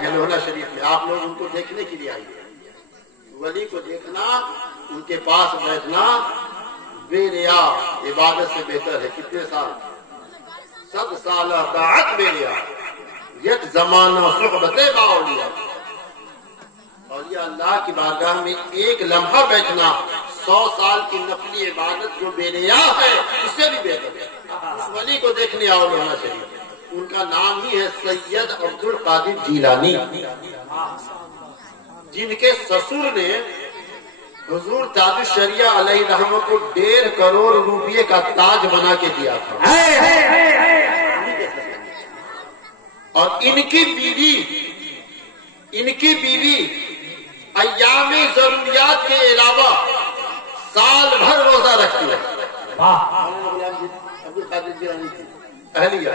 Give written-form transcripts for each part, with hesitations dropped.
ہیں لوہنا شریف میں، آپ لوگ ان کو دیکھنے کے لیے آئیے، ولی کو دیکھنا، ان کے پاس بیٹھنا بے ریا عبادت سے بہتر ہے۔ کتنے سال؟ 100 سال طاعت بے ریا، یک زمانہ صحبت باولیاء۔ اور یہ اللہ کی بارگاہ میں ایک لمحہ بیٹھنا 100 سال کی نفلی عبادت جو بے ریا ہے اس سے بھی بہتر ہے۔ اس ولی کو دیکھنے آؤ لوہنا شریف، ان کا نام ہی ہے سید عبد القادر جیلانی، جن کے سسر نے حضور تاج الشریعہ علیہ رحمہ کو 1.5 کروڑ روپے کا تاج بنا کے دیا تھا۔ اور ان کی بیوی ایام ضروریات کے علاوہ سال بھر روزہ رکھتی ہے۔ عبد القادر جیلانی کی اہلیہ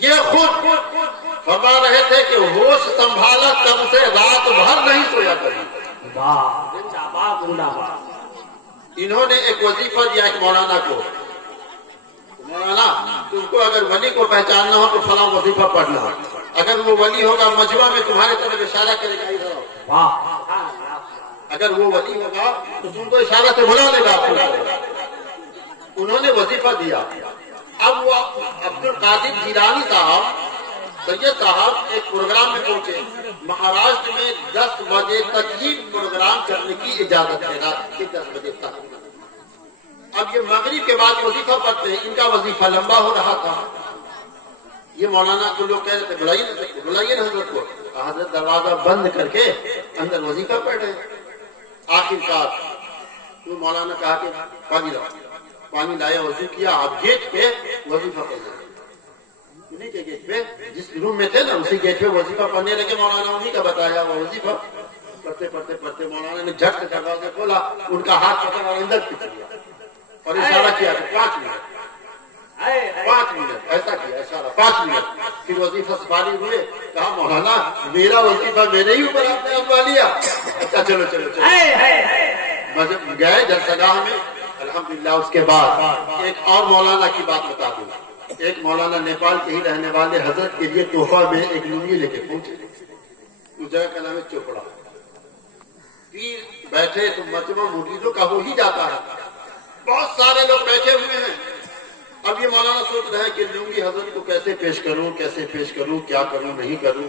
یہ خود فرما رہے تھے کہ ہوش سنبھالا تب سے رات بھر نہیں سویا کریں۔ انہوں نے ایک وظیفہ دیا ایک مولانا کو، مولانا تم کو اگر ولی کو پہچاننا ہو تو فلاں وظیفہ پڑھنا، اگر وہ ولی ہوگا مجمع میں تمہارے طرف اشارہ کرے گا، اگر وہ ولی ہوگا تو تم کو اشارہ سے بلا لے گا۔ انہوں نے وظیفہ دیا۔ اب وہ عبد القادر جیلانی صاحب سید صاحب ایک پروگرام میں پہنچے، مہاراشٹر میں 10 بجے تک ہی پروگرام کرنے کی اجازت ہے، رات کے 10 بجے تک۔ اب یہ مغرب کے بعد وظیفہ پڑھتے ہیں، ان کا وظیفہ لمبا ہو رہا تھا۔ یہ مولانا کو لوگ کہہ رہے تھے بلائیے نا حضرت کو، حضرت دروازہ بند کر کے اندر وظیفہ پڑھ رہے۔ آخرکار تو مولانا کہا کہ پانی لاؤ، پانی لایا، وضو کیا، اب گیٹ پہ وظیفہ پڑھنا، انہیں کے گیٹ پہ جس روم میں تھے نا اسی گیٹ پہ وظیفہ پڑھنے لگے۔ مولانا انہیں کا بتایا وہ وظیفہ پڑھتے مولانا نے جھٹ سے دروازہ کھولا، ان کا ہاتھ پکڑا اور اندر پکڑ لیا اور اشارہ کیا کہ 5 منٹ ایسا کیا اشارہ، 5 منٹ۔ پھر وظیفہ سے فارغ ہوئے، کہا مولانا میرا وظیفہ میرے ہی اوپر آپ نے اٹھا لیا۔ اچھا چلو گئے جلسہ گاہ میں۔ الحمدللہ اس کے بعد ایک اور مولانا کی بات بتا دوں، ایک مولانا نیپال کے ہی رہنے والے حضرت کے لیے تحفہ میں ایک لنگی لے کے پہنچے، اس جگہ کا نام ہے چوپڑا۔ پیر بیٹھے تو مجمع مریدوں کا ہو ہی جاتا ہے، بہت سارے لوگ بیٹھے ہوئے ہیں۔ اب یہ مولانا سوچ رہے ہیں کہ لنگی حضرت کو کیسے پیش کروں، کیا کروں نہیں کروں۔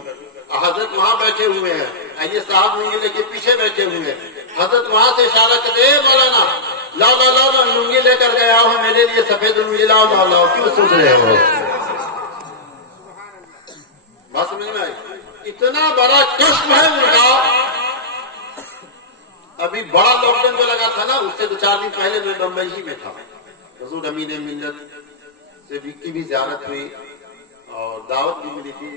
حضرت وہاں بیٹھے ہوئے ہیں، یہ صاحب لنگی لے کے پیچھے بیٹھے ہوئے ہیں۔ حضرت وہاں سے اشارہ کرتے مولانا لاؤ لنگی لے کر گیا ہوں میرے لیے سفید لنگی، لاؤ کیوں سوچ رہے ہو؟ بات سمجھ میں آئی؟ اتنا بڑا کشف ہے ان کا۔ ابھی بڑا لاک ڈاؤن جو لگا تھا نا، اس سے 2-4 دن پہلے میں بمبئی ہی میں تھا۔ حضور امین ملت سے کی بھی زیارت ہوئی اور دعوت بھی ملی تھی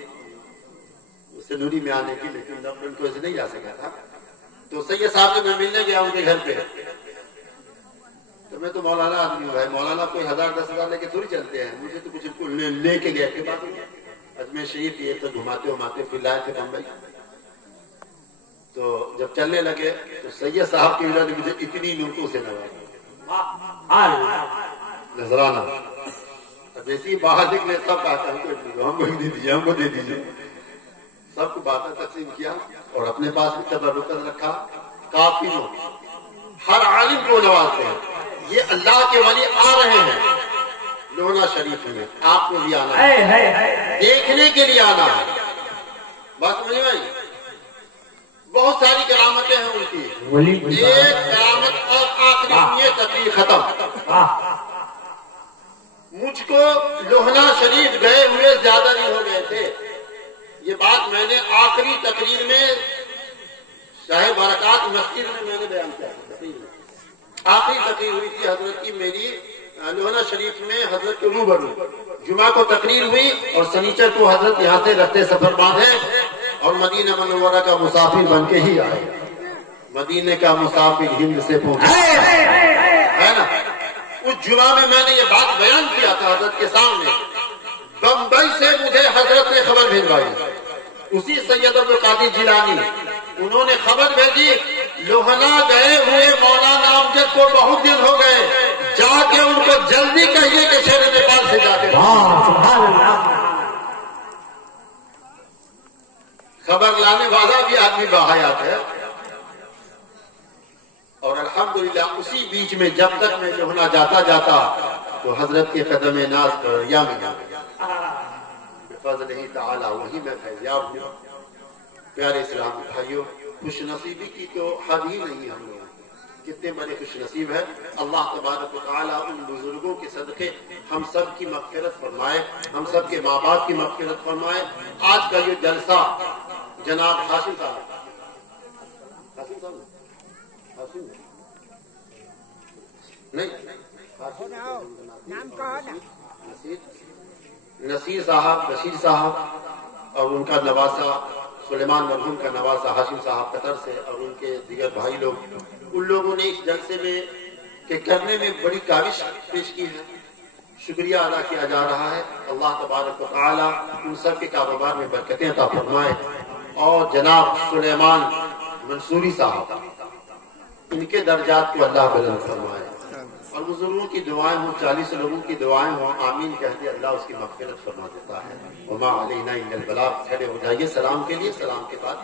اس سے نوری میں آنے کی، لیکن لاک ڈاؤن کو ایسے نہیں جا سکا تھا۔ تو سید صاحب سے میں ملنے گیا ان کے گھر پہ، تو میں تو مولانا آدمی ہوں بھائی، مولانا کوئی 1000-10,000 لے کے تھوڑی چلتے ہیں، مجھے تو کچھ لے کے گئے کے بعد اجمیر شریف یہ تو گھماتے پھر لائے تھے بمبئی۔ تو جب چلنے لگے تو سید صاحب کی وجہ نے مجھے اتنی نوٹوں سے نوازا، نذرانہ جیسی باہر نکلے سب کہتا ہم کو دے دیجیے، سب کو باتیں تقسیم کیا اور اپنے پاس بھی تبرکت رکھا۔ کافی لوگ ہر عالم کو نوازتے ہیں۔ یہ اللہ کے ولی آ رہے ہیں لوہنا شریف میں، آپ کو بھی آنا ہے، دیکھنے کے لیے آنا ہے۔ بات سمجھ میں آئی؟ بہت ساری کرامتیں ہیں ان کی، ایک کرامت اور آخری یہ تقریر ختم۔ مجھ کو لوہنا شریف گئے ہوئے زیادہ نہیں ہو گئے تھے، یہ بات میں نے آخری تقریر میں شاہ برکات مسجد میں نے بیان کیا تھا۔ آخری تقریر ہوئی تھی حضرت کی میری لوہنا شریف میں، حضرت کے روبرو جمعہ کو تقریر ہوئی اور سنیچر کو حضرت یہاں سے رکھتے سفر باندھے اور مدینہ منورہ کا مسافر بن کے ہی آئے۔ مدینے کا مسافر ہند سے پہنچا ہے نا۔ اس جمعہ میں نے یہ بات بیان کیا تھا حضرت کے سامنے۔ بمبئی سے مجھے حضرت نے خبر بھیجوائی، اسی سید عبد القادر جیلانی، انہوں نے خبر بھیجی لوہنا گئے ہوئے مولانا امجد کو بہت دن ہو گئے، جا کے ان کو جلدی کہیے کہ شہر نیپال سے جا کے۔ خبر لانے والا بھی آدمی باحیات ہے. اور الحمدللہ اسی بیچ میں جب تک میں جو ہونا جاتا تو حضرت کے قدم ناز پر یا میں بفضلہ تعالی وہی میں فیضیاب ہوں. پیارے اسلام بھائیوں، خوش نصیبی کی تو حد ہی نہیں. ہم لوگ کتنے بڑے خوش نصیب ہیں. اللہ تبارک و تعالی ان بزرگوں کے صدقے ہم سب کی مغفرت فرمائے، ہم سب کے ماں باپ کی مغفرت فرمائے. آج کا یہ جلسہ جناب حاشم صاحب نصیر صاحب، بشیر صاحب اور ان کا نواسا سلیمان مرحوم کا نواسا ہاشم صاحب قطر سے، اور ان کے دیگر بھائی لوگ، ان لوگوں نے اس جلسے میں کہ کرنے میں بڑی کاوش پیش کی ہے. شکریہ ادا کیا جا رہا ہے. اللہ تبارک و تعالی ان سب کے کاروبار میں برکتیں عطا فرمائے. اور جناب سلیمان منصوری صاحب، ان کے درجات کو اللہ بلند فرمائے. اور بزرگوں کی دعائیں ہوں، 40 لوگوں کی دعائیں ہوں، آمین کہہ دے اللہ اس کی مغفرت فرما دیتا ہے. وما علینا الا البلاغ. کھڑے ہو جائیے سلام کے لیے. سلام کے بعد